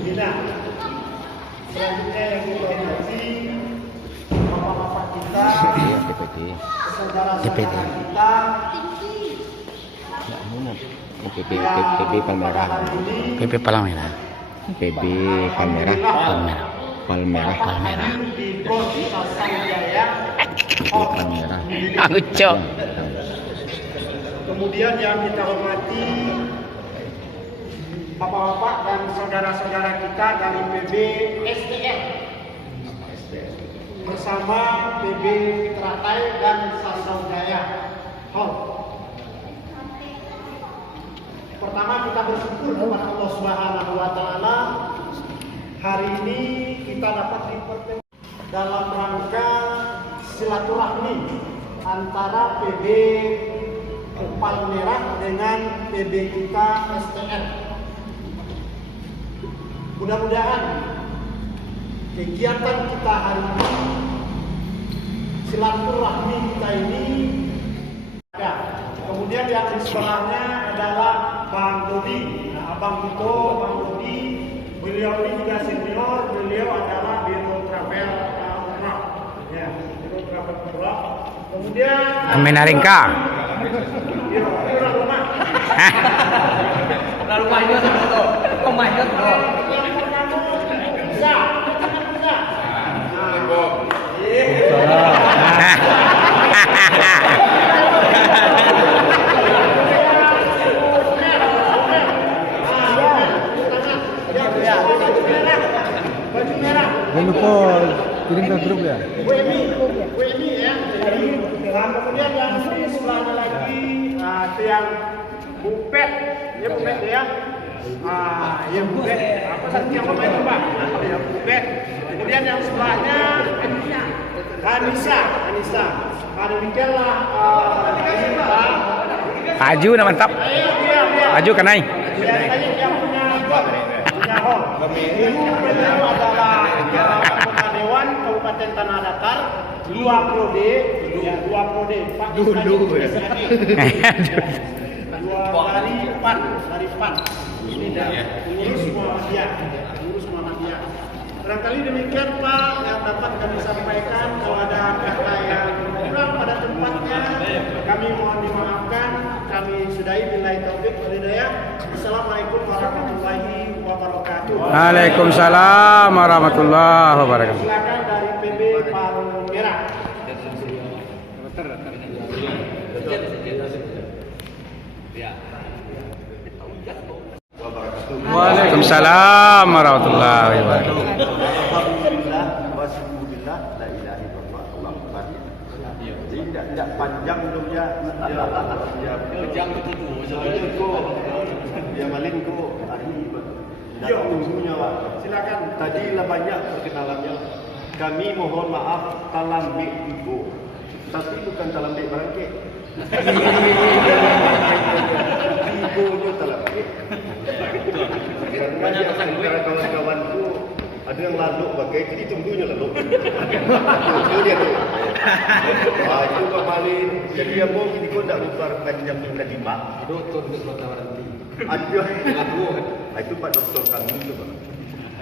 Bina. Selanjutnya yang dihormati bapak-bapak kita, saudara-saudara kita, PB Palmerah, PB Palmerah, PB Palmerah, Palmerah, Palmerah, di Bos Sasanjaya, Palmerah. Aku cok. Kemudian yang kita hormati bapak-bapak dan saudara-saudara kita dari PB STM bersama PB Teratai dan Sasanjaya Hall. Pertama kita bersyukur kepada Allah Subhanahu wa taala, hari ini kita dapat dipertemukan dalam rangka silaturahmi antara PB Palmerah dengan PB kita STM. Mudah-mudahan kegiatan kita hari ini, silaturahmi kita ini ada. Kemudian yang di sebelahnya adalah Bang Dodi. Nah, Abang Tito, Bang Dodi, beliau ini juga senior, beliau adalah Biro Travel Umrah. Ya, Biro Travel Umrah. Kemudian Menaringka. Biro rumah. Rumah itu satu. Rumah itu satu. Bisa. Baju merah. Jangan lupa kirim ke grup ya. WMI ya. Dan kemudian yang di sebelahnya lagi itu yang Bupet, ya Bupet ya. Ya Bupet. Apa saja yang pemain itu Bang? Ya Bupet. Kemudian yang sebelahnya Anissa. Demikianlah Aju na mantap. Aju kanai. biasanya yang punya hall. Ini adalah anggota Dewan Kabupaten Tanah Datar, dua prode. Pak dulu ya. Dari PAN. Ini pengurus Muhammadiyah. Barangkali demikian Pak yang dapat kami sampaikan. Kalau ada kata yang kurang pada tempatnya, kami mohon dimaafkan. Kami sudahi billahi taufik wal hidayah. Assalamualaikum warahmatullahi wabarakatuh. Waalaikumsalam warahmatullahi wabarakatuh. Silakan dari PB Palmerah. Waalaikumsalam warahmatullahi wabarakatuh. Alhamdulillah wasyukurillah la ilaha illallah Allahu akbar. Jadi tidak panjang dulunya ya panjang begitu. Dia malin ko ahli. Ya ujungnya Pak. Silakan. Tadi lah banyak perkenalannya. Kami mohon maaf talambik ibu. Tapi bukan talambik barangke. Ibunya talambik. Banyak antara kawan-kawanku ada yang lalu pakai, jadi tunggunya lalu. Itu dia tu. Itu Pak Malin. Jadi yang mau gini kau tak lupa panjang minta lima. Doktor kota waranti. Ada. Itu Pak Doktor kami tu Pak.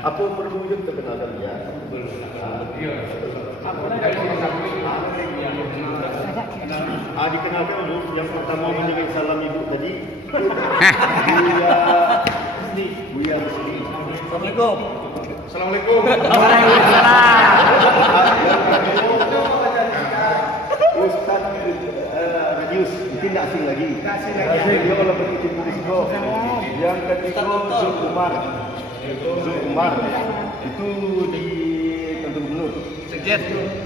Apa perlu yang terkenal dia? Belum. Dikenalkan dulu. Yang pertama mendengar salam ibu tadi. Buya Musli. Assalamualaikum. Assalamualaikum. Ustaz Radius, mungkin tak asing lagi. Dia kalau berkucing Risiko. Yang ketiga Zul Umar. Itu di Tanjung Belut. Sekjen.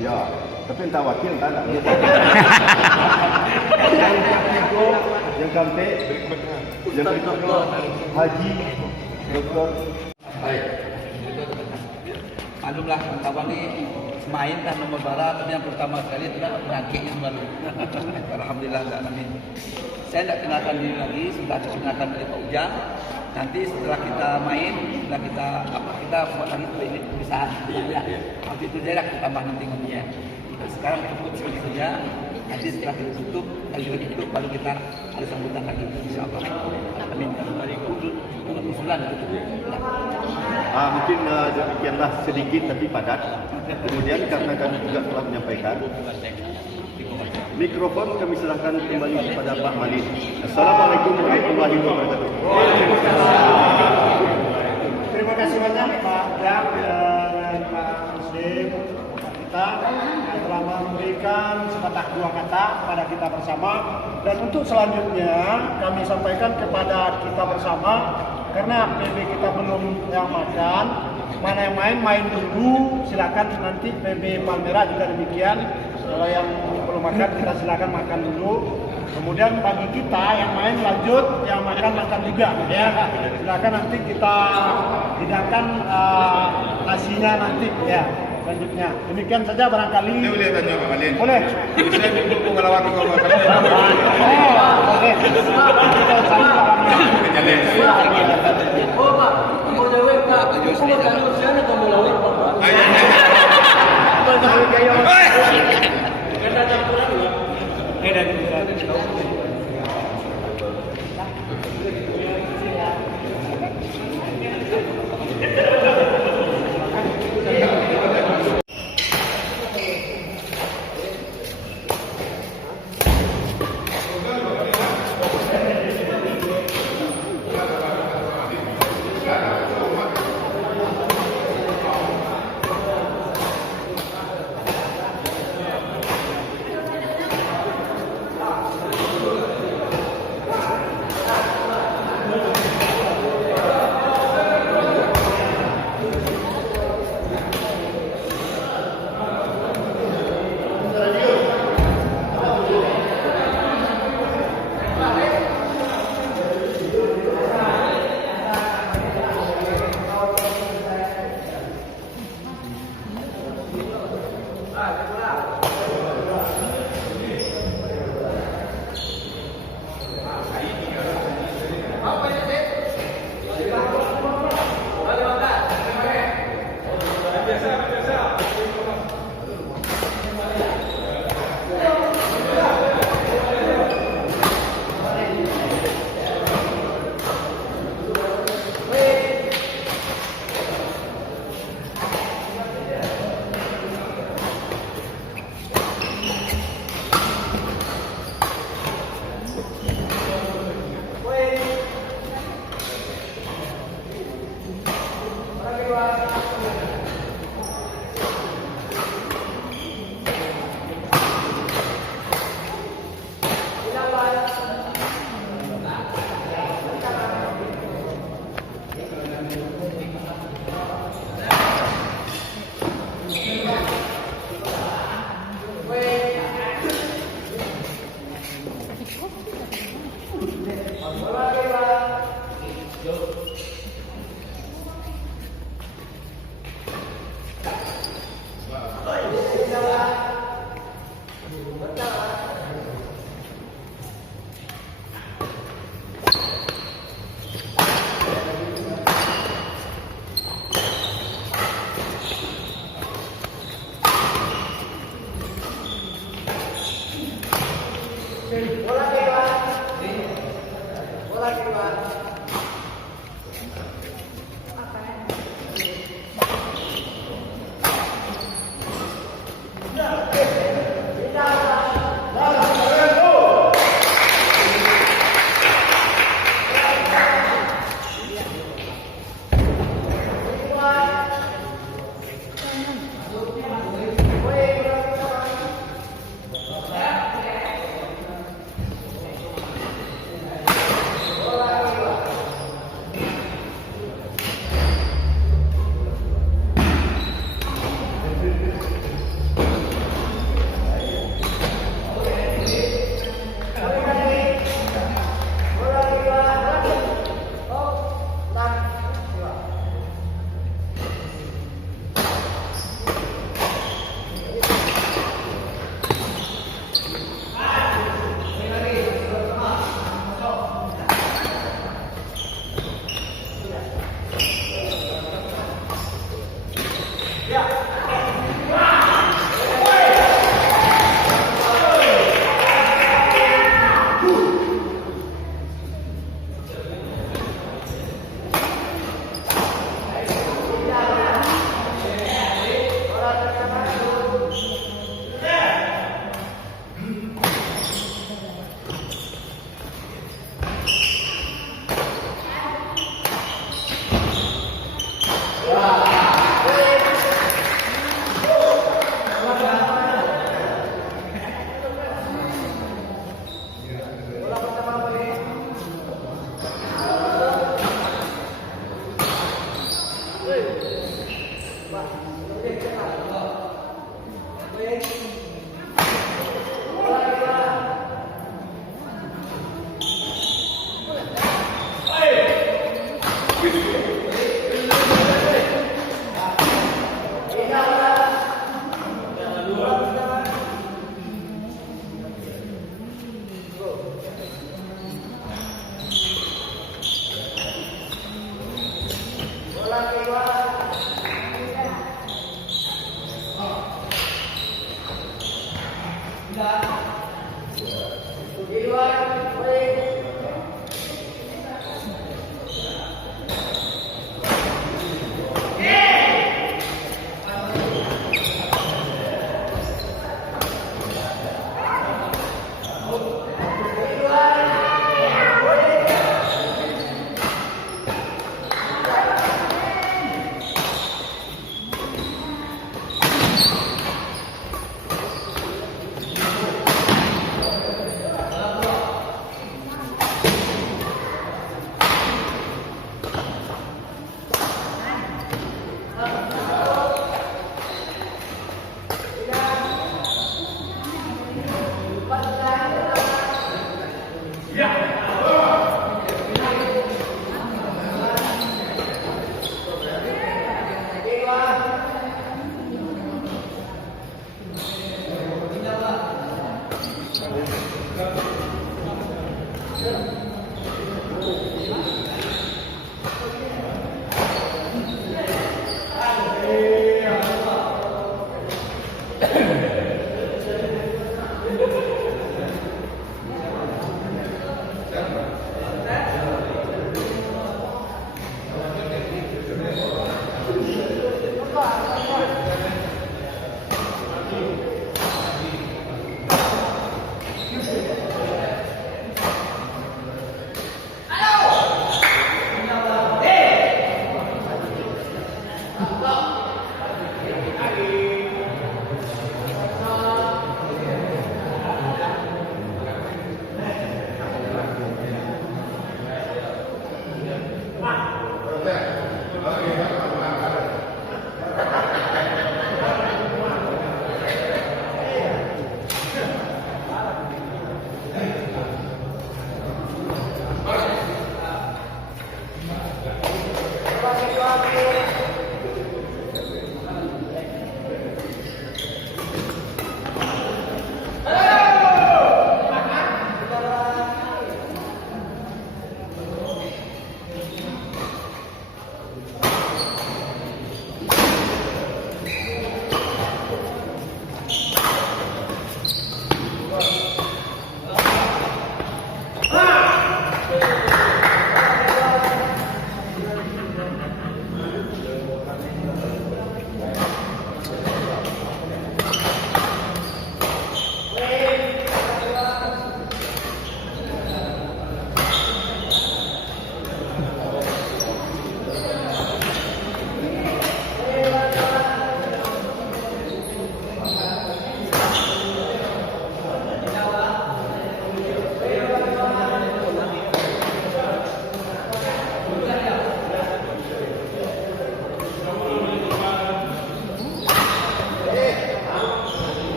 Ya, tapi entah wakil entah tak. Yang ketiga, yang keempat, yang berikutnya Haji Dr. Baik. Alhamdulillah kawan ni semain dah nomor barat, tapi yang pertama sekali adalah rangkainya baru. Alhamdulillah alamin. Saya tidak kenalkan diri lagi, sudah kenalkan dari Pak Ujang. Nanti setelah kita main, setelah kita buat lagi ini tulisan. Ya. Nanti itu dia kita tambah nanti ngomongnya. Sekarang cukup seperti saja. Nanti setelah kita tutup, baru kita ada sambutan lagi. Insyaallah. Amin. Usulan gitu. Mungkin demikianlah sedikit tapi padat. Kemudian karena kami juga telah menyampaikan, mikrofon kami serahkan kembali kepada Pak Malik. Assalamualaikum warahmatullahi wabarakatuh. Terima kasih banyak Pak Jam dan Pak Muslim kita yang telah memberikan sepatah dua kata pada kita bersama. Dan untuk selanjutnya kami sampaikan kepada kita bersama, karena PB kita belum yang makan, mana yang main dulu, silakan nanti PB Palmera juga demikian. Kalau yang belum makan kita silakan makan dulu. Kemudian bagi kita yang main lanjut, yang makan juga ya. Silakan nanti kita hidangkan nasinya nanti ya. Selanjutnya demikian saja barangkali. Saya boleh tanya Pak Malin. Boleh. Jadi saya duduk pengalaman kau makan. Boleh. Kita saling Oh Pak, mau jawab Pak. Mau kalau saya nak mau lawak Pak. Kena campuran enggak?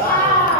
Wow!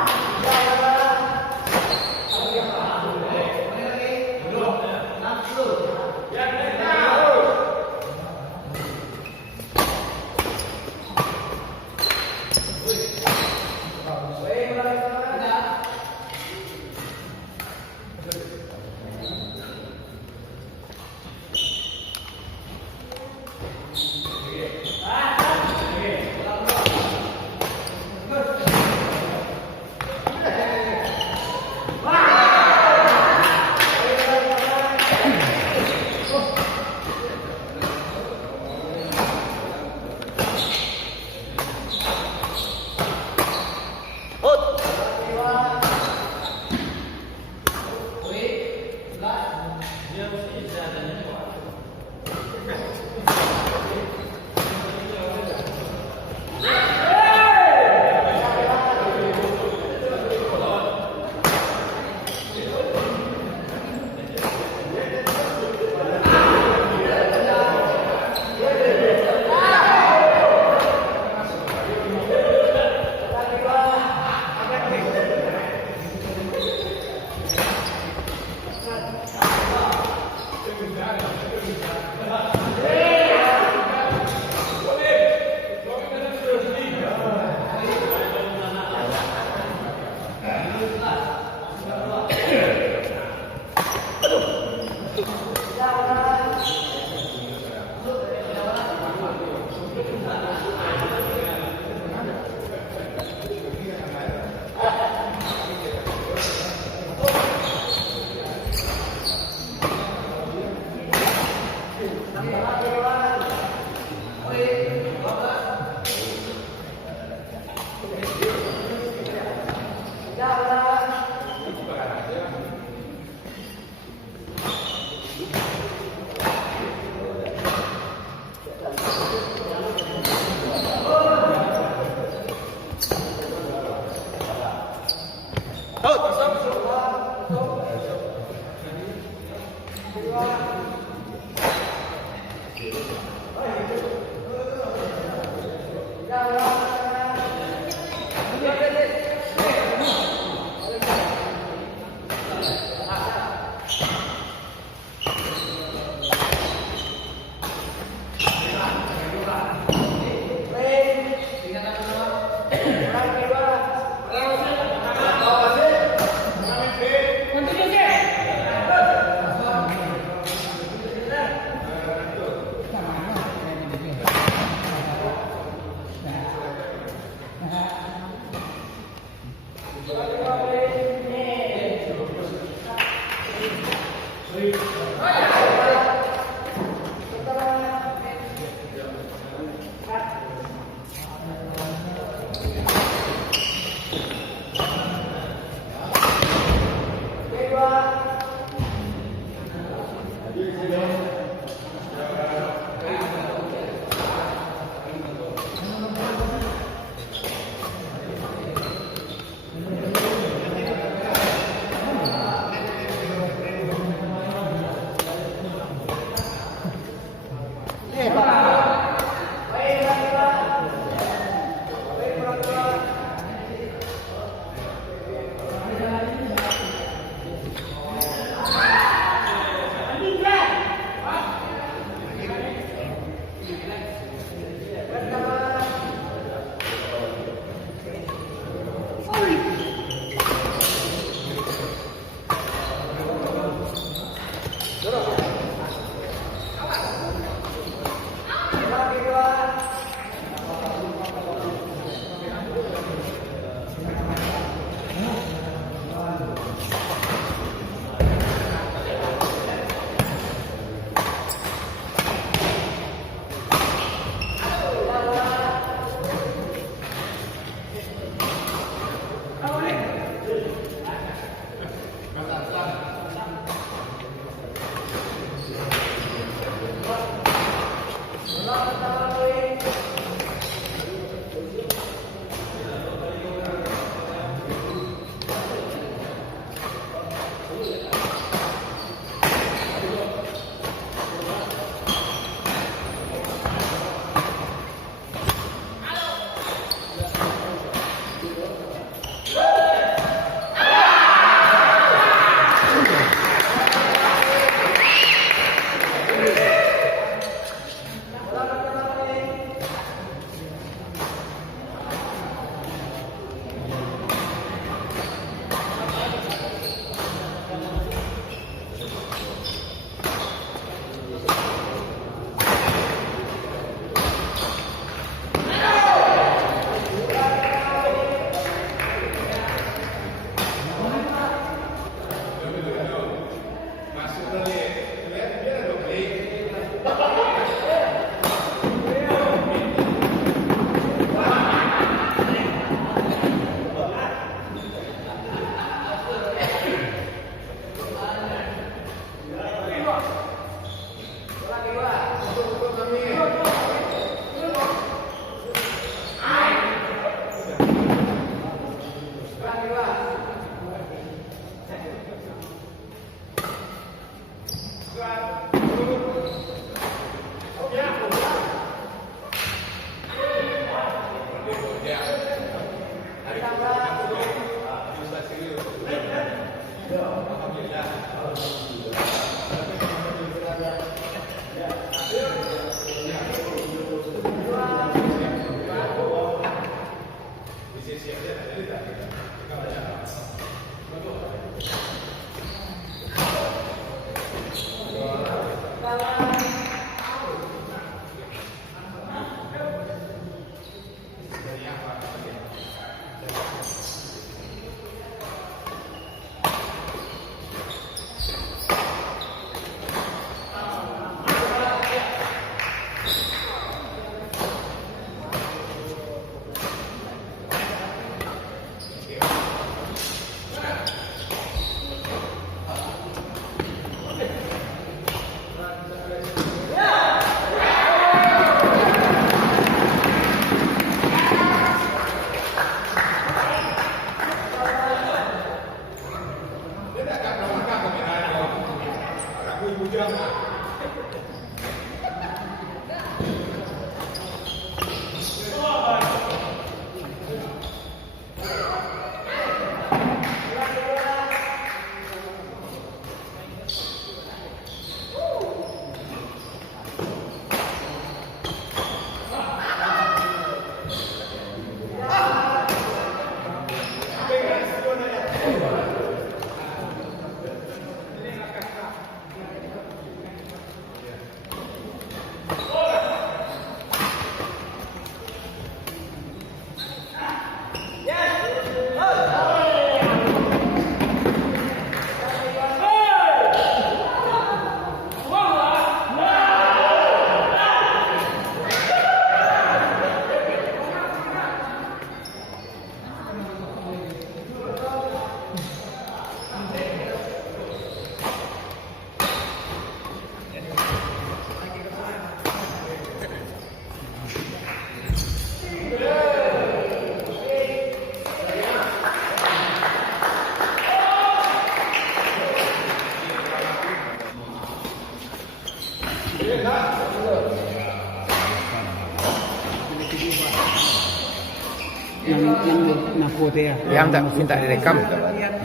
yang nakote ya. Yang tak minta direkam.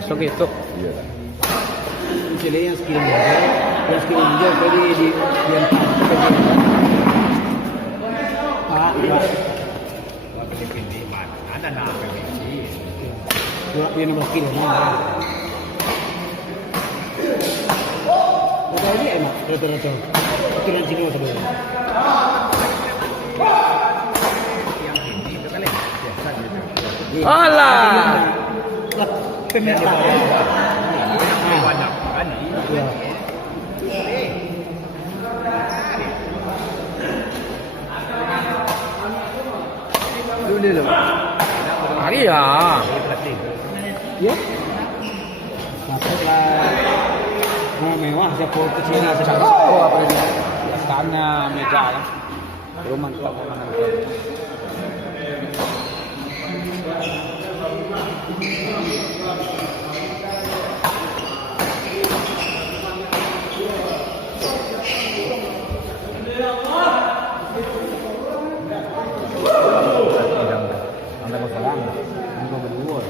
Masuk itu. Jadi yang skill aja tadi di yang Pak. Ada nak yang nomor skill Betul dia emak, rata-rata. Aturan Cina sebenarnya. Alah. Pemetaan. Ya. Dulu loh. Hari ya. Ya. Dapatlah. Mewah siapa ke Cina sedang apa ini? Tanah meja kan. Rumah tak mana. Anda bersalah. Anda berdua.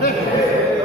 Nih.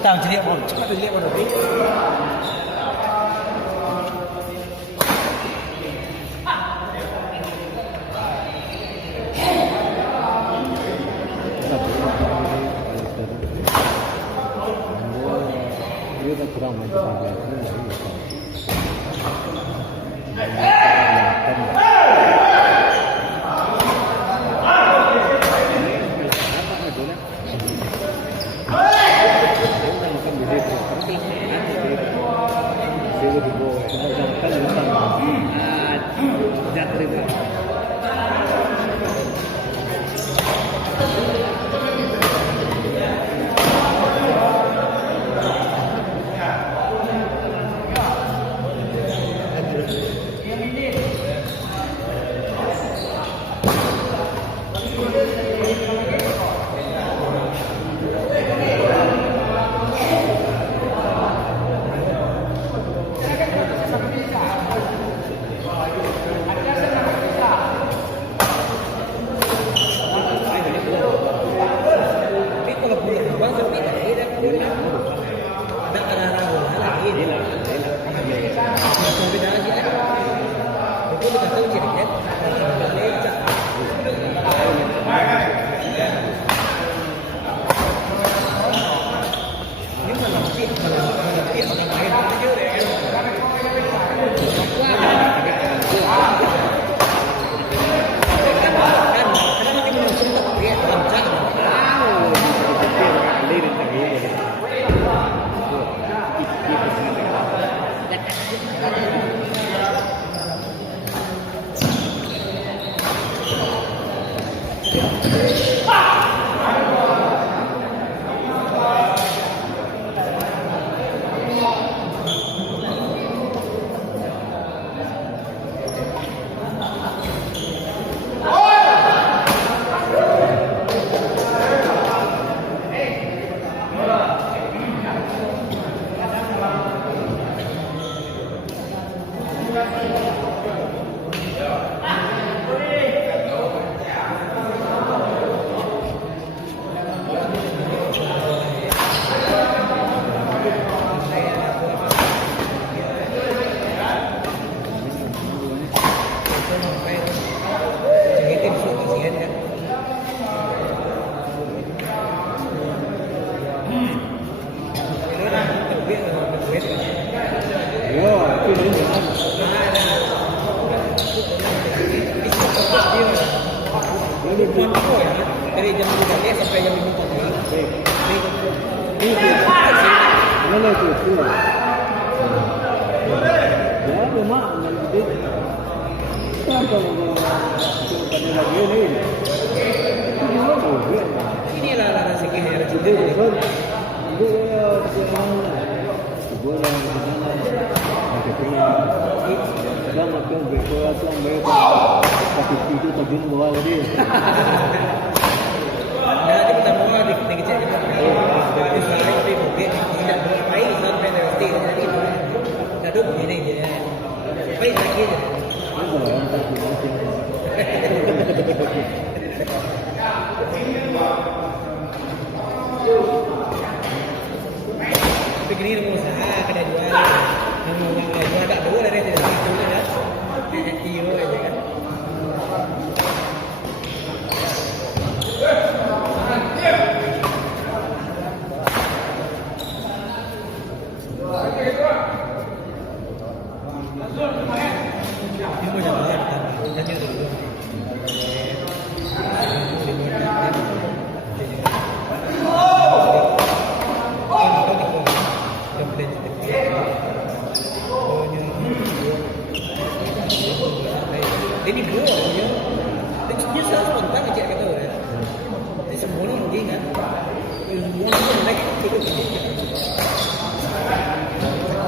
Tahu jadi apa? Cepat lihat mana ni. Dia dah kurang macam Dari jam 3 sampai jam 5 pagi. Mana tu? Ya, memang nanti. Siapa mau pada lagi ni? Inilah lah sikit yang ada Jadi, kan? Dua orang di sana. Macam ni. Sedang makan breakfast yang baik. Tapi itu terjun bawah tadi. Nanti kita mau di kecil kita. Di sana di bukit tidak bermain sampai nanti jadi. Duduk begini je. Baik lagi je. Begini mau usaha kena jual. Mau jual tak dua dari situ kan. Tio aja kan. Ini dua dia. Dia salah spontan aja kata orang. Dia semua ni mungkin kan. Yang tu lagi itu.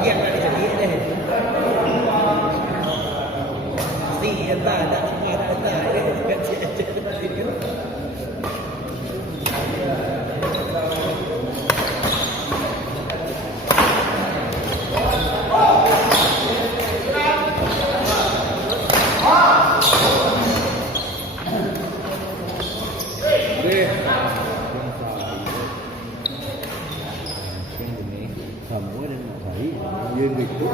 Yang ada jadi deh. Si entah ada entah ada. Semua dan nak cari yang itu.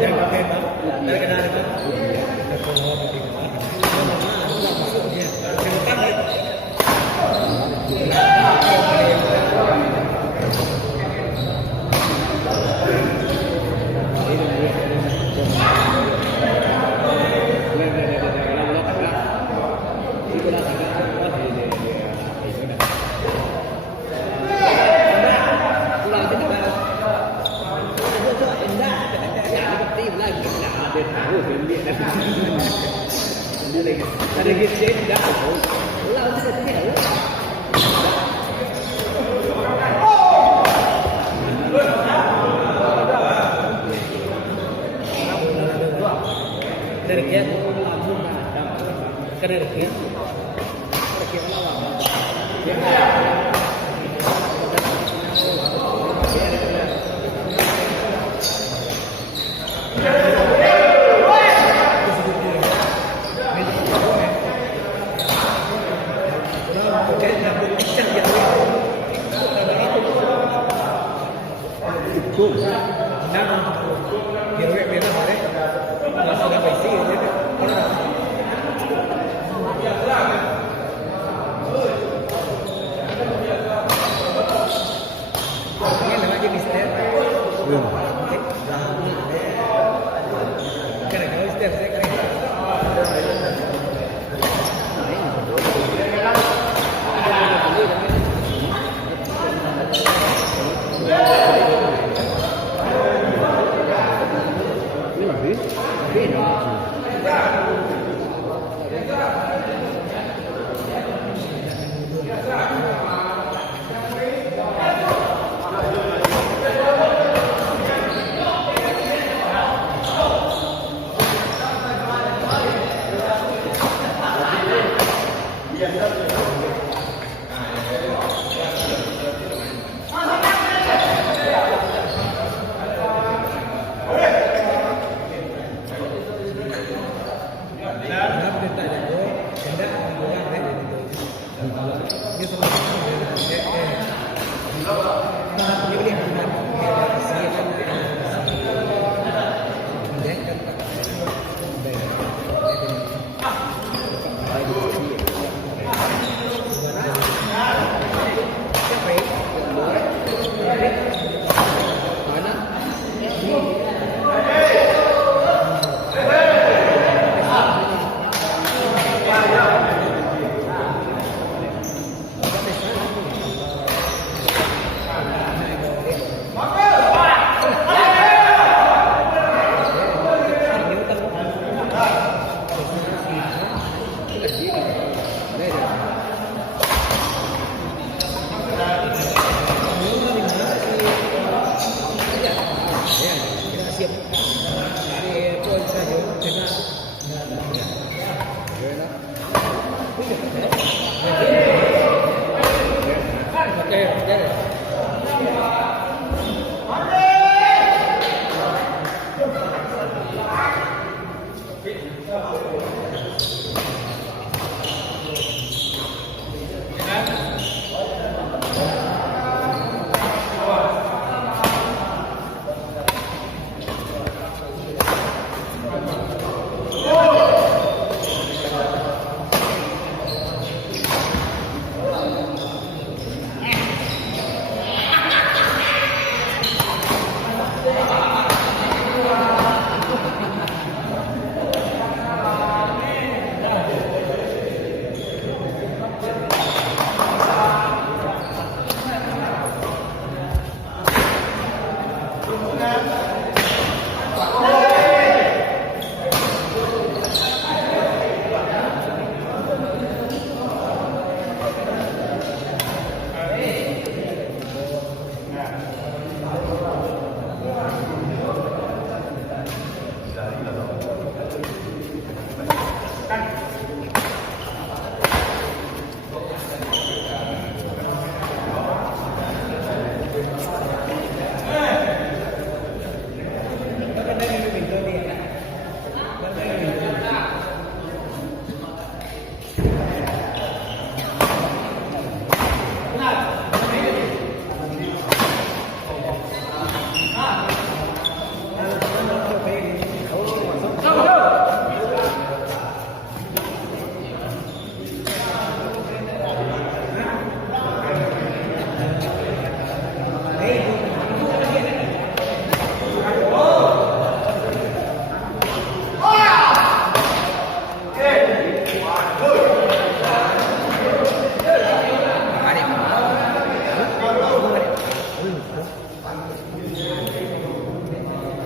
Yang apa? Dari kenal itu. Ada gede dah. Lah tu dia. Dari dia. Kerja dia. Oh,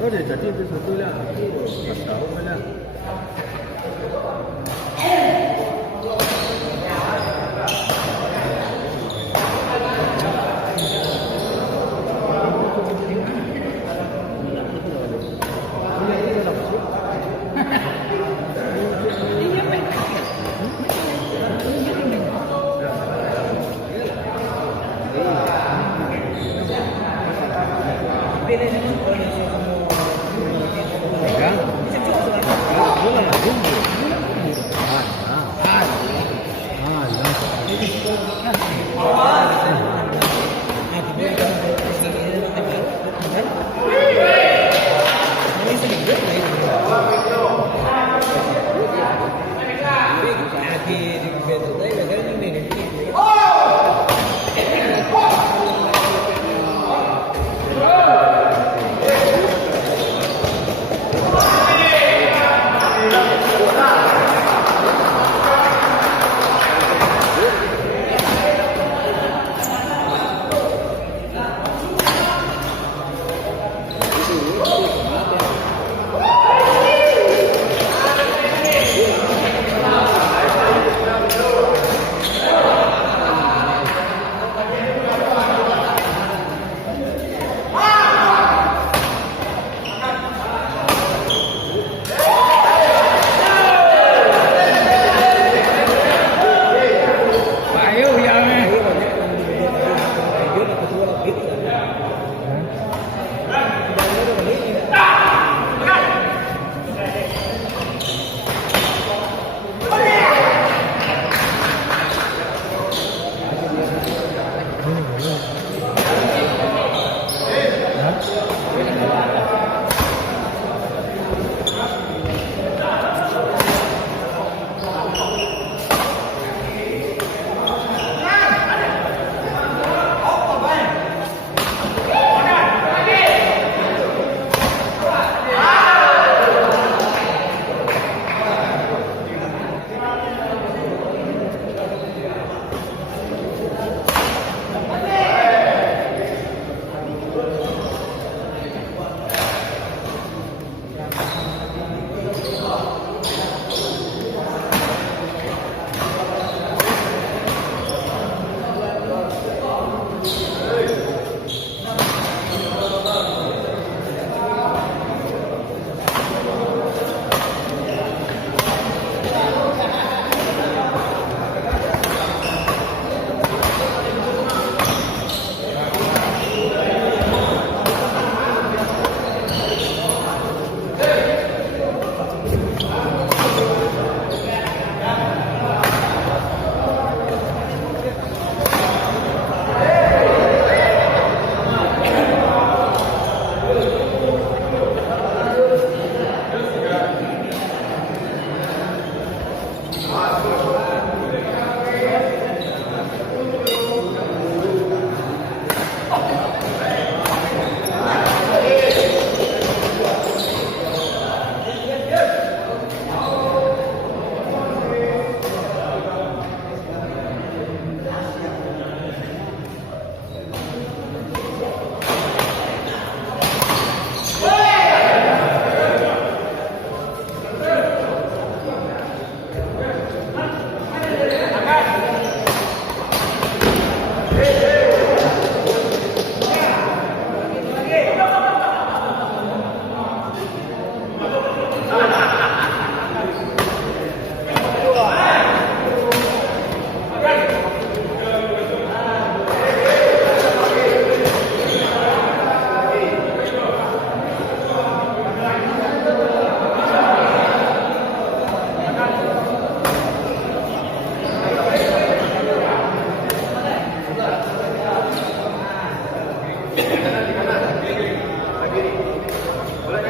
dia tadi tu satu lah. Tak tahu mana.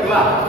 dua.